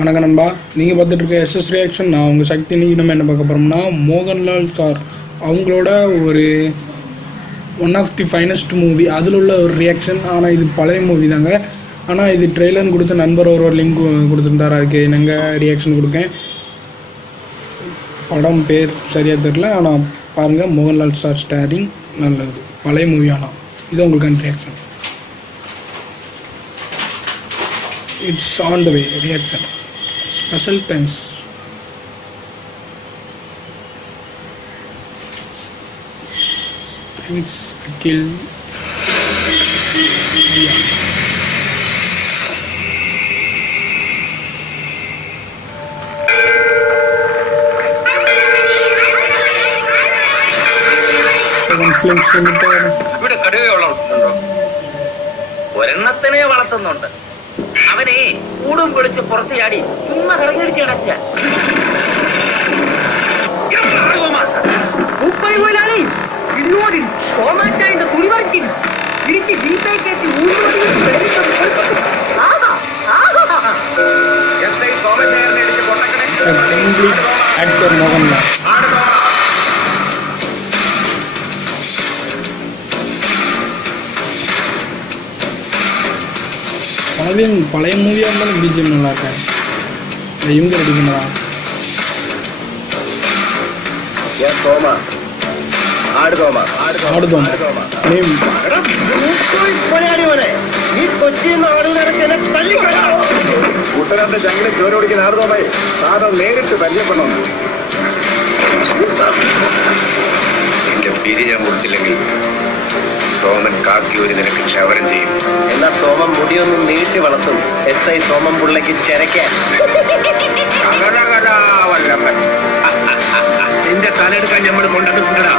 வணக்கம் நண்பா, நீங்கள் பார்த்துட்டு இருக்க எஸ்எஸ் ரியாக்ஷன். நான் உங்கள் சக்தி. இன்னைக்கு நம்ம என்ன பார்க்க போகிறோம்னா, மோகன்லால் சார் அவங்களோட ஒரு one of the finest movie, அதில் உள்ள ஒரு ரியாக்ஷன். ஆனால் இது பழைய மூவி தாங்க. ஆனால் இது ட்ரெய்லர்னு கொடுத்த நண்பர் ஒரு லிங்க் கொடுத்துருந்தார், அதுக்கு நாங்கள் ரியாக்ஷன் கொடுக்கேன். படம் பேர் சரியாக தெரில, ஆனால் பாருங்கள், மோகன்லால் சார் ஸ்டாரிங், நல்லது. பழைய மூவி, ஆனால் இது உங்களுக்கான reaction. It's on the way, reaction. Special times. Thanks, Akhil. Yeah. Seven films limited. ഇവിടെ കടുവയുള്ള ഒരെണ്ണത്തിനെ വളർത്തുന്നുണ്ട്. അവനെ കൂടും പൊളിച്ച് പുറത്ത് ചാടി ചുമ്മാ കിടങ്ങിടിച്ച് കിടക്കുക. തുണിവർക്കി ഇടിച്ച് ജീപ്പേക്കേറ്റി Actor Mohanlal. பழைய மூவியாக இருந்தாலும் பிஜிஎம் நல்லா இருக்கேன். இவங்க ரெடி பண்ணதா കുട്ടനാട്ടെ ജംഗിലെ ചോര ഓടിക്കുന്ന ആടുതോമായി സാധനം നേരിട്ട് പരിചയപ്പെടണം. എന്റെ പിരി ഞാൻ കൊടുത്തില്ലെങ്കിൽ സോമൻ കാക്കി ഒരു നിനക്ക് ക്ഷവരം ചെയ്യും. എന്നാ സോമൻ മുടിയൊന്നും നീട്ടി വളർത്തും. SI സോമൻ പിള്ളയ്ക്ക് ചെരക്കാൻ നിന്റെ തലെടുക്കാൻ നമ്മൾ കൊണ്ടിട്ടുണ്ടടാ.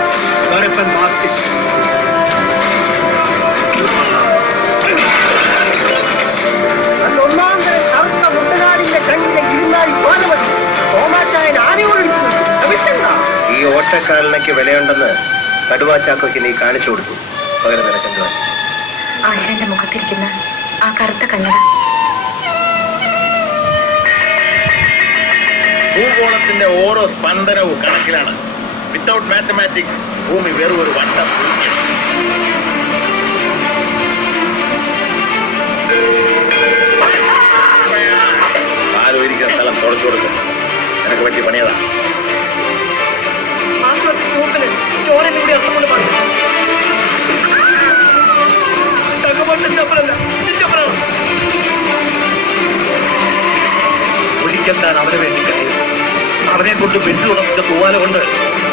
ഒന്നാം തരം കറുത്ത മുട്ടനാടിന്റെ കണ്ണിലെ ഇരുന്നായി പാലമതി സോമാച്ചായൻ ആനയോടിച്ചു. ഈ ഓട്ടക്കാലനയ്ക്ക് വിലയുണ്ടെന്ന് കടുവാച്ചാക്കോയ്ക്ക് നീ കാണിച്ചു കൊടുത്തു. പകരം നിനക്കെന്തുവാ? ആയന്റെ മുഖത്തിരിക്കുന്ന ആ കറുത്ത കണ്ണട. ഭൂഗോളത്തിന്റെ ഓരോ സ്പന്ദനവും കണക്കിലാണ്. വിത്തൗട്ട് മാത്തമാറ്റിക്സ് ഭൂമി വെറും ഒരു വട്ടം. ആലോചിക്കുന്ന സ്ഥലം തുറച്ചു കൊടുക്കും. നിനക്ക് പറ്റിയ പണിയതാ. ഒരിക്കൽ അവനെ വേണ്ടി കഴിയും. അവനെ കൊണ്ട് വെല്ലുടച്ച തൂവാല കൊണ്ട്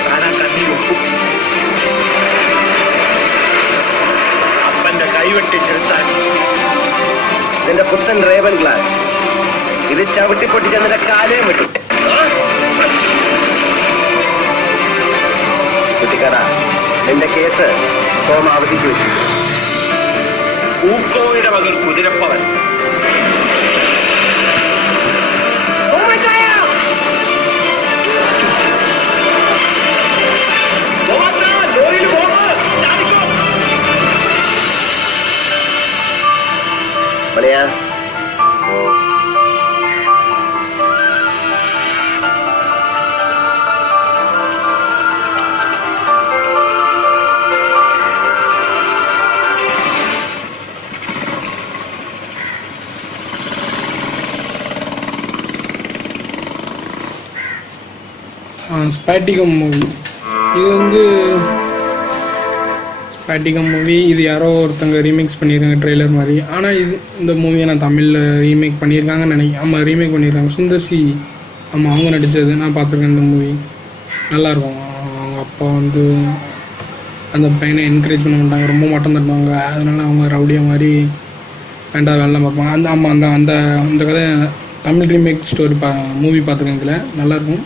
താനാ കണ്ണി ഒക്കും. അപ്പന്റെ കൈവെട്ടി ചെലുത്താൻ നിന്റെ പുത്തൻ റേവൻ ഗ്ലാസ് ഇത് ചവിട്ടിപ്പൊട്ടിച്ച നിന്റെ കാലയും വിട്ടു. കുട്ടിക്കട നിന്റെ കേസ് സോമ അവധിക്ക് വെച്ചു. ഊക്കോയുടെ മകൾ കുതിരപ്പവൻ. മണിയാ ஸ்பேட்டிகம் மூவி. இது வந்து ஸ்பேட்டிகம் மூவி. இது யாரோ ஒருத்தங்க ரீமேக்ஸ் பண்ணியிருக்காங்க ட்ரெய்லர் மாதிரி. ஆனால் இது இந்த மூவியை நான் தமிழில் ரீமேக் பண்ணியிருக்காங்கன்னு நினைக்கிறேன். ஆமாம், ரீமேக் பண்ணியிருக்காங்க. சுந்தர்சி, ஆமாம், அவங்க நடித்தது நான் பார்த்துருக்கேன். இந்த மூவி நல்லாயிருக்கும். அவங்க அப்பா வந்து அந்த பையனை என்கரேஜ் பண்ண மாட்டாங்க, ரொம்ப மட்டம் தட்டுவாங்க. அதனால அவங்க ரவுடியாக மாதிரி வேண்டாம் வேலை பார்ப்பாங்க. அந்த ஆமாம், அந்த அந்த அந்த கதை தமிழ் ரீமேக் ஸ்டோரி மூவி பார்த்துருக்கேன். இதில் நல்லாயிருக்கும்.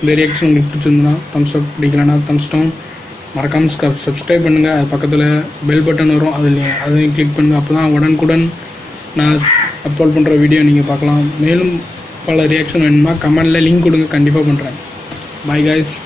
இந்த ரியாக்ஷன் உங்களுக்கு பிடிச்சிருந்தா தம்ஸ் அப், பிடிக்கலன்னா தம்ஸ் டவுன். மறக்காமல் சப்ஸ்கிரைப் பண்ணுங்கள். அது பக்கத்தில் பெல் பட்டன் வரும், அதையும் கிளிக் பண்ணுங்கள். அப்போ தான் உடனுக்குடன் நான் அப்லோட் பண்ணுற வீடியோ நீங்கள் பார்க்கலாம். மேலும் பல ரியாக்ஷன் வேணுமா கமெண்டில் லிங்க் கொடுங்க, கண்டிப்பாக பண்ணுறேன். Bye guys.